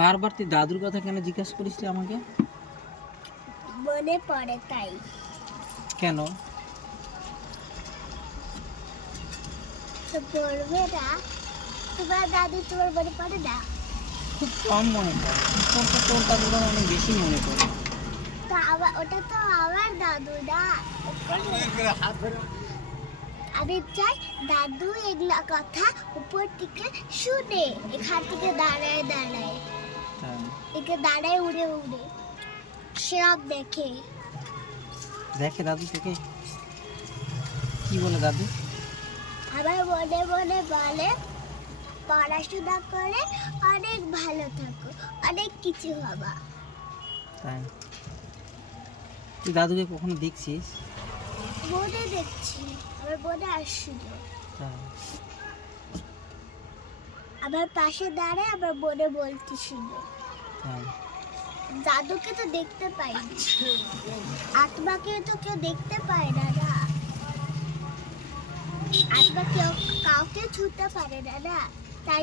বারবার তুই দাদুর কথা কেন জিজ্ঞাসা করিস তুই আমাকে? মনে পড়ে তাই। কেন? তো পড়বে না? তোমার দাদু তোমার মনে পড়ে না? খুব কম মনে পড়ে। তোর দাদুর কথা অনেক বেশি মনে পড়ে। তো ওটা তো আমার দাদু না। আমি চাই দাদু এগুলা কথা উপর থেকে শুনে, এখান থেকে দাঁড়ায় দাঁড়ায়, একে দাঁড়ায় উড়ে উড়ে সব দেখে। দেখে দাদু থেকে কি বলে দাদু? আমার মনে মনে বলে পড়াশোনা করে অনেক ভালো থাকো, অনেক কিছু হবা। তাই? তুই দাদুকে কখনো দেখছিস? মনে দেখছি, আমার মনে আসছিল। আমার পাশে দাঁড়ায় আমার মনে বলতেছিল। দাদুকে তো দেখতে পাই, আত্মাকে তো কেউ দেখতে পায় না। আত্মা কেউ কাউকে ছুঁতে পারে না। তাই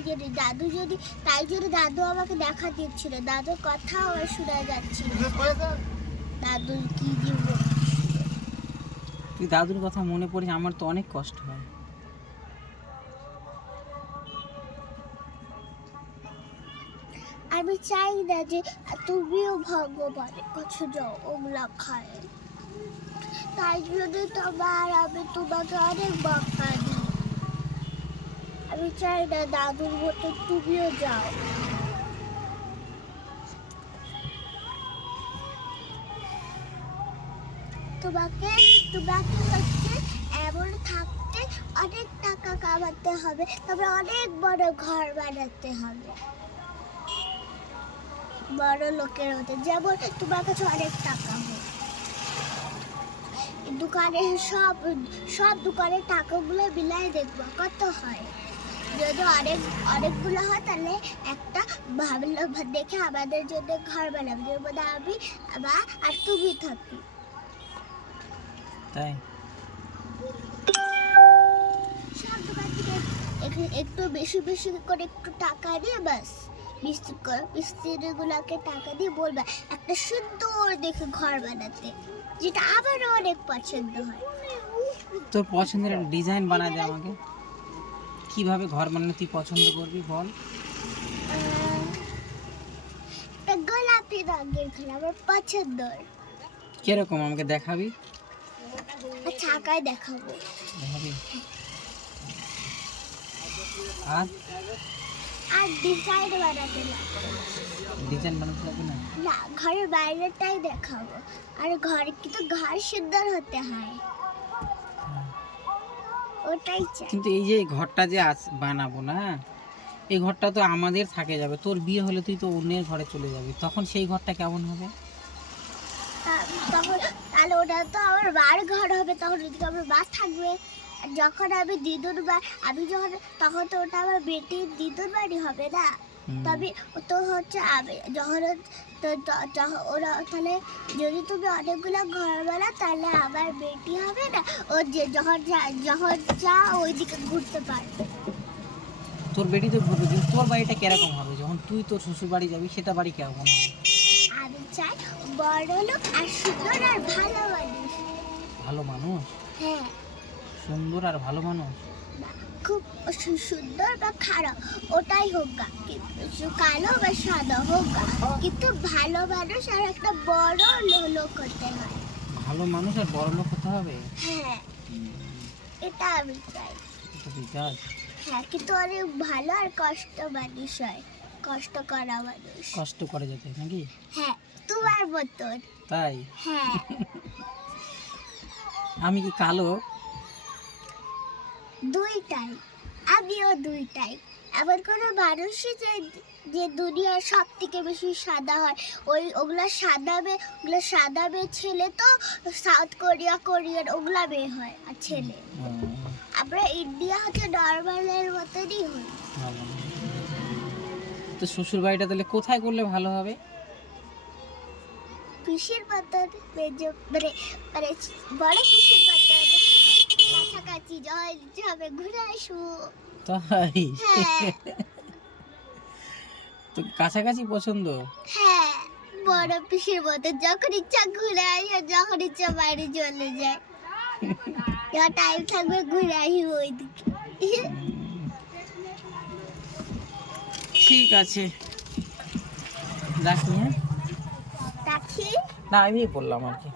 জন্য দাদু আমাকে দেখা দিচ্ছিল, দাদুর কথা আমার শোনা যাচ্ছিল। দাদু কি জীবন। তুই দাদুর কথা মনে পড়ে আমার তো অনেক কষ্ট হয়। আমি চাই না যে তুমিও ভগবানের কাছে যাও ওগুলা খায়। তাই জন্য আমি তোমাকে অনেক বকা দিই। আমি চাই না দাদুর মতো তুমিও যাও। তোমাকে হচ্ছে এমন থাকতে অনেক টাকা কামাতে হবে, তারপরে অনেক বড় ঘর বানাতে হবে, বড় লোকের হতে। যেমন তোমার কাছে অনেক টাকা হবে, দোকানে সব দোকানের টাকাগুলো বিলাই দেখবো কত হয়। যদি অনেকগুলো হয় তাহলে একটা ভালো দেখে আমাদের জন্য ঘর বানাবো, যের মধ্যে আমি আর তুমি থাকি। তাই সব দোকান থেকে একটু বেশি বেশি করে একটু টাকা দিয়ে বাস মিস্ত্রিগুলোকে টাকা দিয়ে বলবে একটা সুন্দর দেখে ঘর বানাতে, যেটা আমারও অনেক পছন্দ হয়। তোর পছন্দের ডিজাইন বানা দে আমাকে। কিভাবে ঘর বানালে তুই পছন্দ করবি বল? একটা গোলাপি রঙের ঘর আমার পছন্দ। কিরকম আমাকে দেখাবি? আচ্ছা আঁকায় দেখাবো। দেখাবি? আর ডিজাইন বানাতে লাগবে। ডিজাইন বানাতে লাগবে না? না, ঘরের বাইরেটাই দেখাবো। আর ঘর সুন্দর হতে হয়, ওটাই চাই। কিন্তু এই যে ঘরটা যে বানাবো না, এই ঘরটা তো আমাদের থাকে যাবে। তোর বিয়ে হলে তুই তো অন্যের ঘরে চলে যাবি, তখন সেই ঘরটা কেমন হবে? তখন তাহলে ওটা তো আমার বার ঘর হবে, তখন ওদিকে আমার মা থাকবে। আর যখন আমি যখন তখন তো ওটা আমার বেটির দিদুর বাড়ি হবে না। তবে তো হচ্ছে আমি ওরা তাহলে যদি তুমি অনেকগুলো ঘর বানাও তাহলে আমার বেটি হবে না, ও যে যখন যা ওইদিকে ঘুরতে পারবে। তোর বেটি তো ঘুরবে, কিন্তু তোর বাড়িটা কিরকম হবে যখন তুই তোর শ্বশুর বাড়ি যাবি? সেটা বাড়ি কেমন হবে? আমি চাই বড় লোক আর সুন্দর আর ভালো মানুষ। ভালো মানুষ? হ্যাঁ। সুন্দর আর ভালো মানুষ? খুব সুন্দর বা খারাপ ওটাই হোক গা, কিন্তু কালো বা সাদা হোক গা, কিন্তু ভালো মানুষ আর একটা বড় লোক হতে হয়। ভালো মানুষ আর বড় লোক হতে হবে? হ্যাঁ, এটা আমি চাই। হ্যাঁ, কিন্তু অনেক ভালো আর কষ্ট মানুষ হয়, কষ্ট করা মানুষ। কষ্ট করে যেতে নাকি? হ্যাঁ, তোমার মতন। তাই? হ্যাঁ। আমি কি কালো? দুইটাই, আমিও দুইটাই। এমন কোনো মানুষই যে দুনিয়ার সব থেকে বেশি সাদা হয়, ওগুলা সাদা মেয়ে ছেলে তো সাউথ কোরিয়ান ওগুলা মেয়ে হয় আর ছেলে। আমরা ইন্ডিয়া হচ্ছে নর্মালের মতনই হই। তো শ্বশুর বাড়িটা তাহলে কোথায় করলে ভালো হবে? পিসির মতন মানে বড় পিসির মতন কাছাকাছি যাবে, ঘুরে আসবো। তাই? হ্যাঁ। তো কাছাকাছি পছন্দ? হ্যাঁ, বড় পিসির মতো যখন ইচ্ছা ঘুরে আসি আর যখন ইচ্ছা বাইরে চলে যায়। যা টাইম থাকবে ঘুরে আসি ওইদিকে। ঠিক আছে, রাখি। হ্যাঁ, রাখি। না এমনি বললাম আর কি।